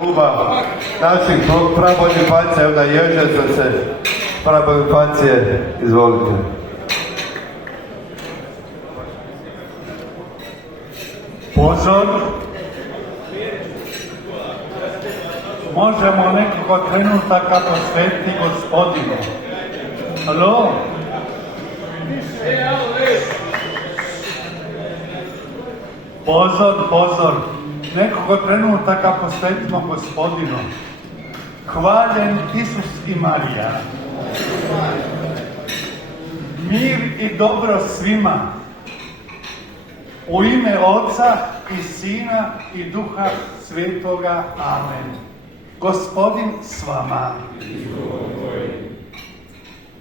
kluba naših prabonifacija, evo da ježete se, prabonifacije, izvolite. Pozor, možemo nekoliko trenutaka posvetiti Gospodinu. Alo? Pozor, nekoliko trenutaka posvetimo Gospodinu. Hvaljen Isus i Marija. Mir i dobro svima. U ime Oca i Sina i Duha Svetoga. Amen. Gospodin s vama.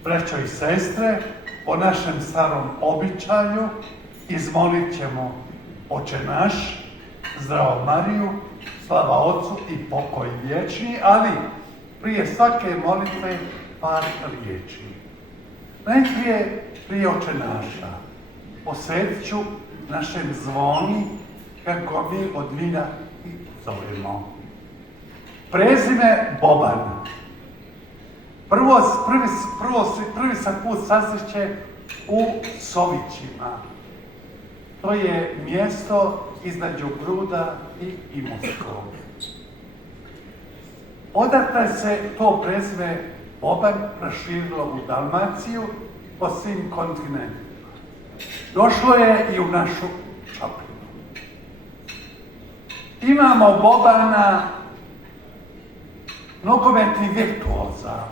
Braćo i sestre, po našem starom običaju izmolit ćemo Oče naš, Zdravo Mariju, slava Otcu i pokoj vječni, ali prije svake molitve par riječi. Najprije prije Oče naša posvetit ću našem zvoni kako mi od milja i zovemo. Prezime Boban. Prvi se put sasreće u Sovićima. To je mjesto između Gruda i Imotskog. Odatle se to prezime Boban proširilo u Dalmaciju po svim kontinentima. Došlo je i u našu Čapljinu. Imamo Bobana nogometnih virtuoza,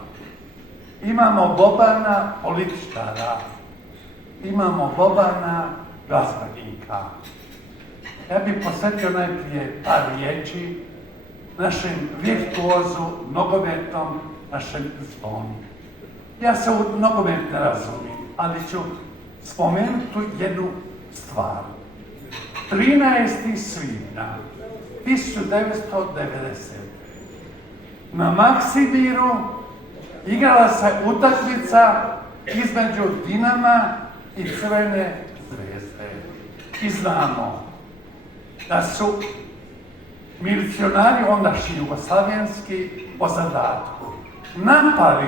imamo Bobana političara, imamo Bobana glazbenika. Ja bih posvetio najprije par riječi našem virtuozu, nogometnom, našem zvonu. Ja se u nogomet ne razumijem, ali ću spomenuti jednu stvar. 13. svibnja 1990. na Maksimiru igrala se utakmica između Dinama i Crvene zvezde. I znamo da su milicionari ondašnji jugoslavenski po zadatku napali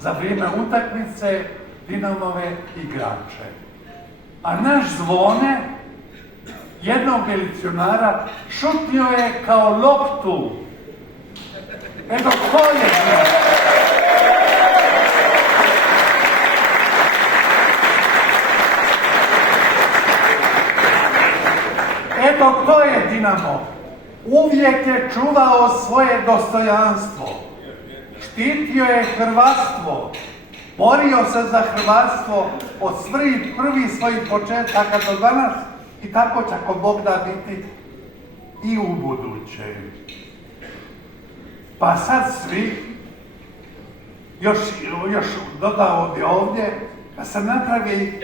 za vrijeme utakmice Dinamove igrače. A naš Zvone jednog milicionara šutnio je kao loptu. Eto ko je Eto to je Dinamo. Uvijek je čuvao svoje dostojanstvo. Štitio je hrvatstvo. Borio se za hrvatstvo od prvih svojih početaka do danas i tako će ako Bog da biti i u buduće. Pa sad svi, još dodao ovdje, da se napravi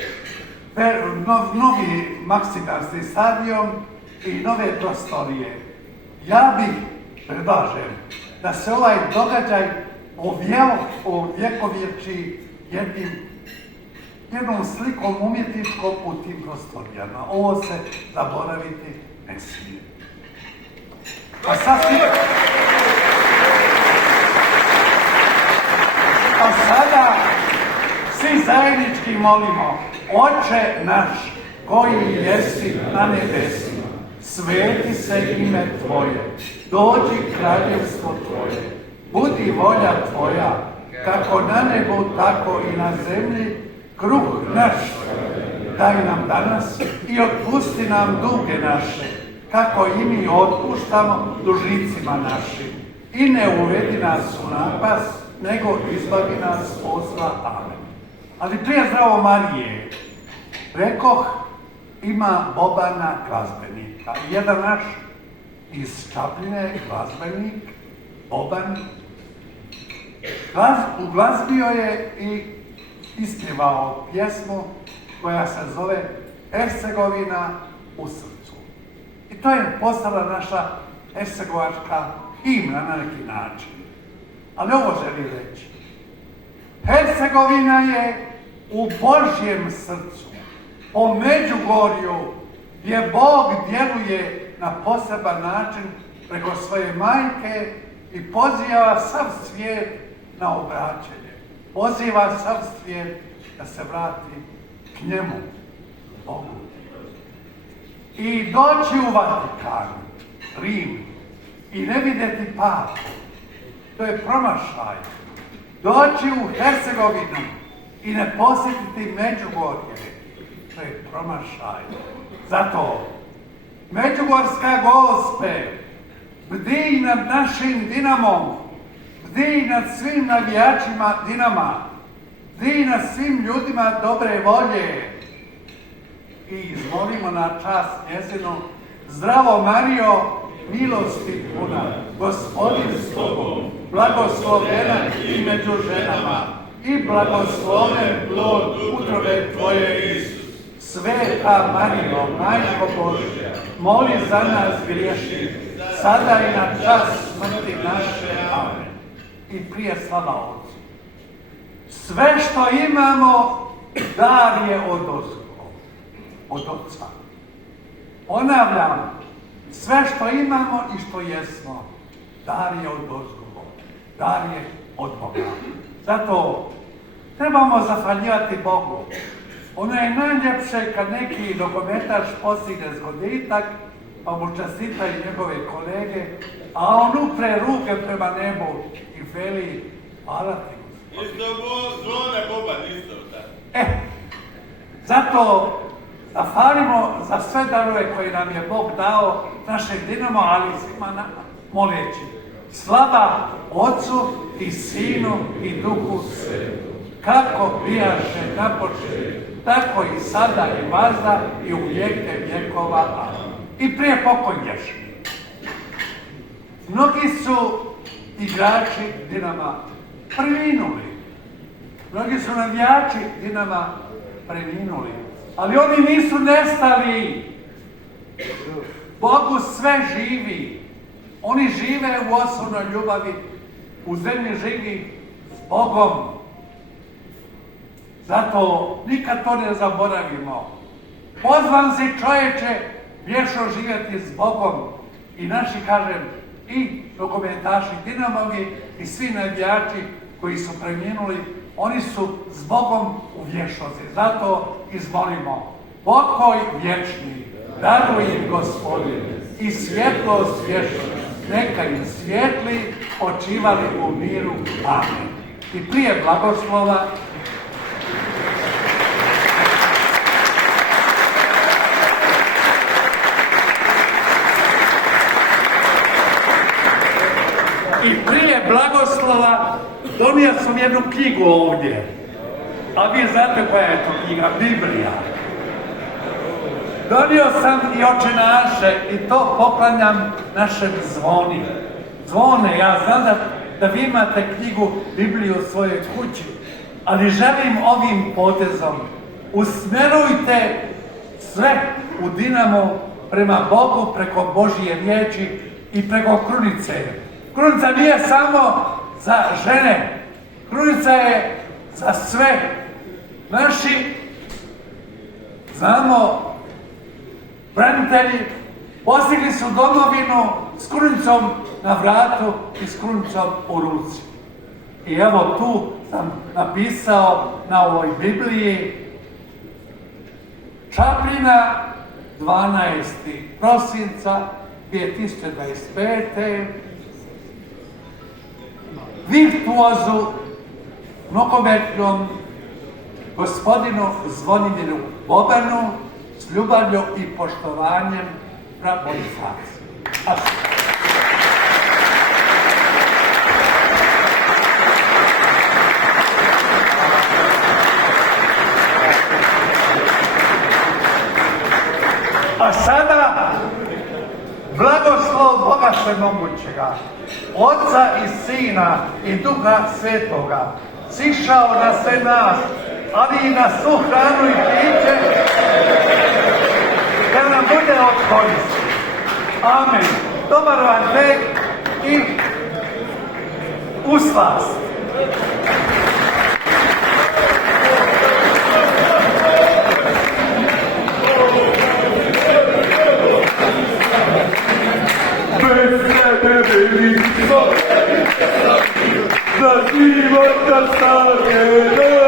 novi Maksimarski stadion i nove prostorije. Ja bih predlažem da se ovaj događaj ovjekovječi jednom slikom umjetničkom u tim prostorijama. Ovo se zaboraviti ne smije. A sada svi zajednički molimo: Oče naš koji jesi na nebesima, sveti se ime Tvoje, dođi kraljevstvo Tvoje, budi volja Tvoja, kako na nebu, tako i na zemlji. Kruh naš daj nam danas i otpusti nam duge naše, kako i mi otpuštamo dužnicima našim. I ne uvedi nas u napast, nego izbavi nas od zla. Amen. Ali prije Zdravo Marije, rekoh, ima Bobana glazbenika. Jedan naš iz Čapljine, glazbenik, Boban, uglazbio je i ispjevao pjesmu koja se zove Hercegovina u srcu. I to je postala naša hercegovačka himna na neki način. Ali ovo želim reći. Hercegovina je u Božjem srcu, po Međugorju, gdje Bog djeluje na poseban način preko svoje majke i poziva sav svijet na obraćenje. Poziva sav svijet da se vrati k njemu, Bogu. I doći u Vatikan, Rim, i ne vidjeti papu, to je promašaj. Doći u Hercegovinu i ne posjetiti Međugorje, to je promašaj. Zato, Međugorska Gospe, bdij nad našim Dinamom, bdij nad svim navijačima Dinama, bdij nad svim ljudima dobre volje. I izmolimo na čast njezinu: Zdravo Marijo, milosti puna, Gospodin s tobom, blagoslovljena i među ženama, i blagosloven plod utrobe tvoje, Isus. Sveta Marijo, Majko Božja, moli za nas griješnih, sada i na čas smrti naše. Amen. I prije slava Otcu. Sve što imamo, dar je od Otca. Ponavljam, sve što imamo i što jesmo, dar je od ozgo, dar je od Boga. Zato trebamo zahvaljivati Bogu. Ono je najljepše kad neki nogometaš postigne zgoditak, pa mu čestitaju njegove kolege, a on upre ruke prema nebu i veli: hvala ti. Isto zvone Boban, isto tako. Zato zahvalimo za sve darove koje nam je Bog dao, našeg Dinamo, ali i svima nama, moleći: slava Otcu i Sinu i Duhu Svetom, kako bijaše na početku, tako i sada i vazda i u vijeke vjekova. Amen. I prije pokoj vječni. Mnogi su igrači Dinama preminuli. Mnogi su navijači Dinama preminuli. Ali oni nisu nestali. Bogu sve živi. Oni žive u osobnoj ljubavi. U zemlji živi s Bogom. Zato nikad to ne zaboravimo. Pozvan si, čovječe, vječno živjeti s Bogom. I naši, kažem, i nogometaši Dinamovi i svi navijači koji su preminuli, oni su s Bogom u vječnosti. Zato izmolimo: pokoj vječni daruj im Gospodin i svjetlost vječna neka im svijetli, počivali u miru. Amen. I prije blagoslova donio sam jednu knjigu ovdje. A vi znate koja je to knjiga? Biblija. Donio sam i Oče naše i to poklanjam našem Zvoni. Zvone, ja znam da vi imate knjigu Bibliju u svojoj kući, ali želim ovim potezom: usmerujte sve u Dinamo prema Bogu preko Božje riječi i preko krunice. Krunica nije samo za žene, krunica je za sve. Naši, znamo, branitelji postigli su domovinu s krunicom na vratu i s krunicom u ruci. I evo tu sam napisao na ovoj Bibliji: Čapljina, 12. prosinca 2025. Virtuozu nogometnom gospodinu Zvonimiru Bobanu s ljubavlju i poštovanjem fra Bonifacija. A sada blagoslov Boga Svemogućega, Otca i Sina i Duha Svetoga, sišao na sve nas, ali i na svu hranu i piće, da nam bude od koristi. Amen. Dobar vam tek i uslast. Bez za život nastane